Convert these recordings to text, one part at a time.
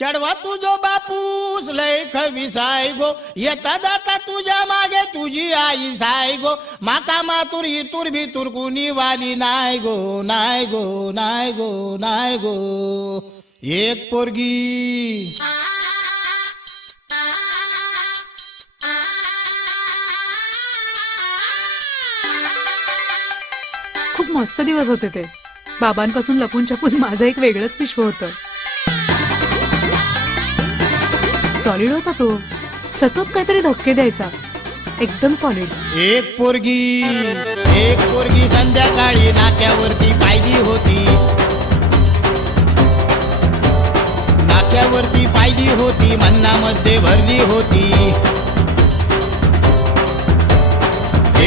चढवा तुझो बापूस लय खविसाय गो येता जाता तुझ्या मागे तुझी आई साय गो माका मातुर इतुर भितुर कुणी वाली नाय गो नाय गो नाय गो नाय गो एक पोरगी खूप मस्त दिवस होते ते. बाबांपासून लपून छपून माझं एक वेगळंच विश्व होतं. सॉलिड होता तो. सतत काहीतरी धक्के द्यायचा. एकदम सॉलिड. एक पोरगी संध्याकाळी नाक्यावरती पाहिली होती. नाक्यावरती पाहिली होती मन्नामध्ये भरली होती.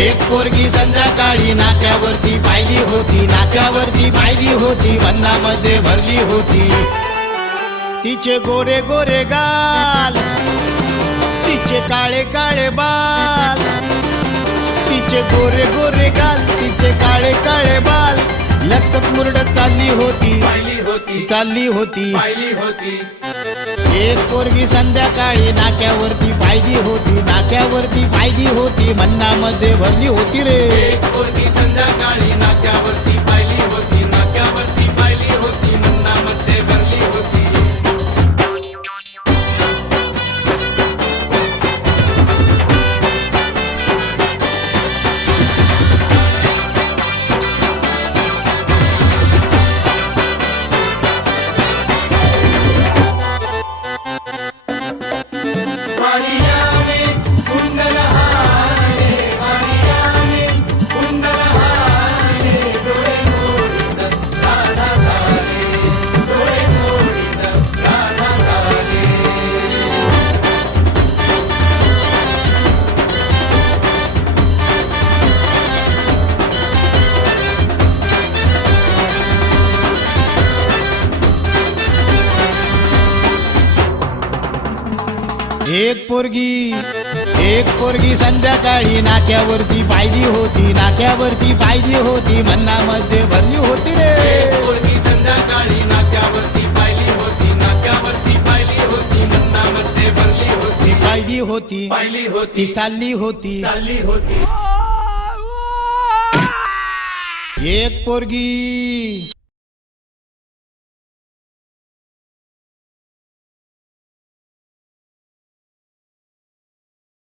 एक पोरगी संध्याकाळी नाक्यावरती पाहिली होती. नाक्यावरती पाहिली होती मन्नामध्ये भरली होती. तिचे गोरे गोरे गाल तिचे काळे काळे बाल. तिचे गोरे गोरे गाल तिचे काळे काळे बाल. लचकत मुरडत चालली होती चालली होती. एक पोरगी संध्याकाळी नाक्यावरती पाहिली होती. नाक्यावरती पाहिली होती मन्नामध्ये भरली होती रे. एक पोरगी संध्याकाळी नाक्यावरती पाहिली होती. नाक्यावरती पाहिली होती मन्नामध्ये भरली होती. एक पोरगी संध्याकाळी नाक्यावरती पाहिली होती. नाक्यावरती पाहिली होती मन्नामध्ये भरली होती रे. एक पोरगी संध्याकाळी नाक्यावरती पाहिली होती. नाक्यावरती पाहिली होती मन्नामध्ये भरली होती. पाहिली होती पाहिली होती चालली होती. चालली होती. एक पोरगी